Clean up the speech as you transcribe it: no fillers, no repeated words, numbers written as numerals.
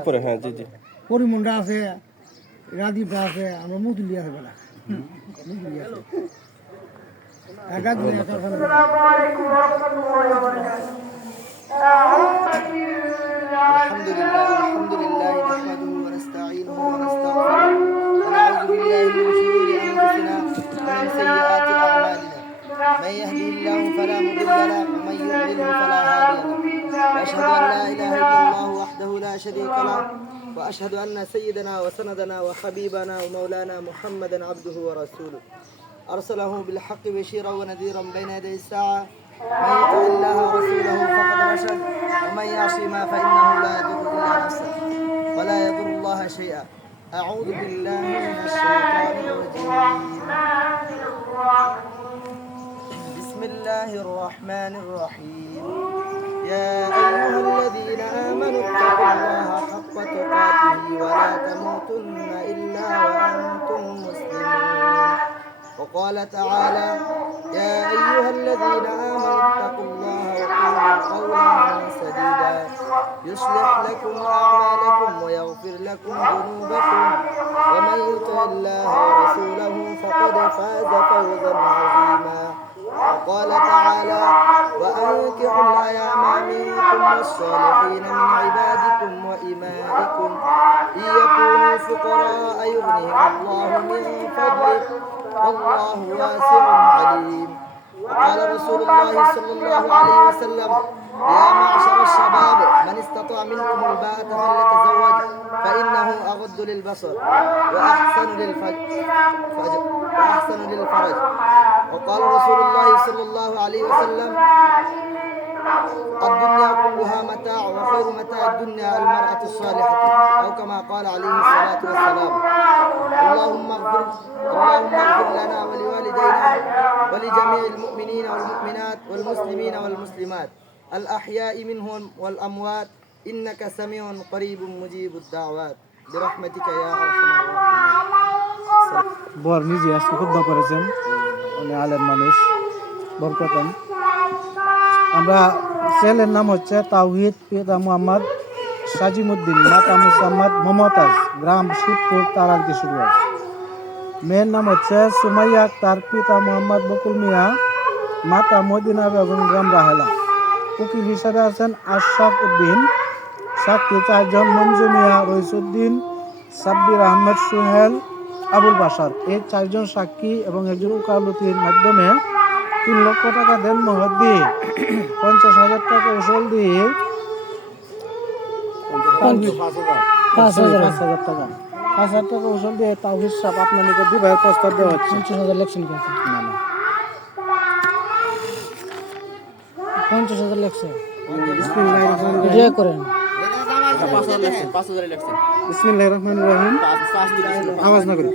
উপরে, হ্যাঁ, জি জি। পরিমণ্ডা আছে, রাজীবটা আছে, আমরা মুতুলি আছে বেলা মুতুলি আছে الحمد لله نحمده ونستعينه ونستغفره ونعوذ بالله من شرور أنفسنا ومن سيئات أعمالنا من يهده الله فلا مضل له ومن يضلله فلا هادي له وأشهد أن لا إله إلا الله وحده لا شريك له وأشهد أن سيدنا وسندنا وحبيبنا ومولانا محمدا عبده ورسوله أرسله بالحق بشيرا ونذيرا بين يدي الساعة من يطع الله ورسوله فقد رشد ومن يعصي ما فإنه لا يضر إلا نفسه ولا يضر الله شيئا. أعوذ بالله من الشيطان الرجيم. بسم الله الرحمن الرحيم. يا أيها الذين آمنوا اتقوا الله حق تقاته ولا تموتن إلا وأنتم مسلمون. وقال تعالى: يا أيها الذين آمنوا اتقوا الله وقولوا قولا سديدا يصلح لكم أعمالكم ويغفر لكم ذنوبكم ومن يطع الله ورسوله فقد فاز فوزا عظيما. وقال تعالى: وأنكحوا الأيام منكم والصالحين من عبادكم وإمائكم إن يكونوا فقراء يغنيهم الله من فضله والله واسع عليم. وقال رسول الله صلى الله عليه وسلم: يا معشر الشباب من استطاع منكم الباءة فليتزوج فإنه أغض للبصر وأحسن للفرج. وقال رسول الله صلى الله عليه وسلم: الدنيا كلها متاع وخير متاع الدنيا المرأة الصالحة، أو كما قال عليه الصلاة والسلام. اللهم اغفر لنا ولوالدينا ولجميع المؤمنين والمؤمنات والمسلمين والمسلمات الأحياء منهم والأموات إنك سميع قريب مجيب الدعوات برحمتك يا أرحم الراحمين. বর নিজে আজকে খুতবা করেছেন, উনি আলেম মানুষ, বরকতান। আমরা ছেলের নাম হচ্ছে তাওহিদ, পিতা মোহাম্মদ সাজিমুদ্দিন, মাতা মুসাম্মদ মমতাজ, গ্রাম শিবপুর, তারাল কিশোরগঞ্জ। মেয়ের নাম হচ্ছে সুমাইয়া আক্তার, পিতা মোহাম্মদ বকুল মিয়া, মাতা মদিনা বেগম, গ্রাম রাহেলা। উকিল হিসাবে আছেন আশরাফ উদ্দিন। সাক্ষী 4 জন: মঞ্জু মিয়া, রইসুদ্দিন, সাব্বির আহমেদ, সোহেল, আবুল বাসার। এই 4 জন সাক্ষী এবং একজন উকালতির মাধ্যমে 3 লক্ষ টাকা দেন মোহর দিয়ে 50,000 টাকা উসুল দিয়ে 5,000 টাকা উসুল দিয়ে তাওহিদ সাহেব আপনার নিকট বিবাহের প্রস্তাব দেওয়া হচ্ছে। 50,000 লেখছেন কিন্তু না 50,000 লেখছে। বিয়ে করেন 5,000 লেখছেন। বিসমিল্লাহির রহমানির রহিম। আওয়াজ না করি।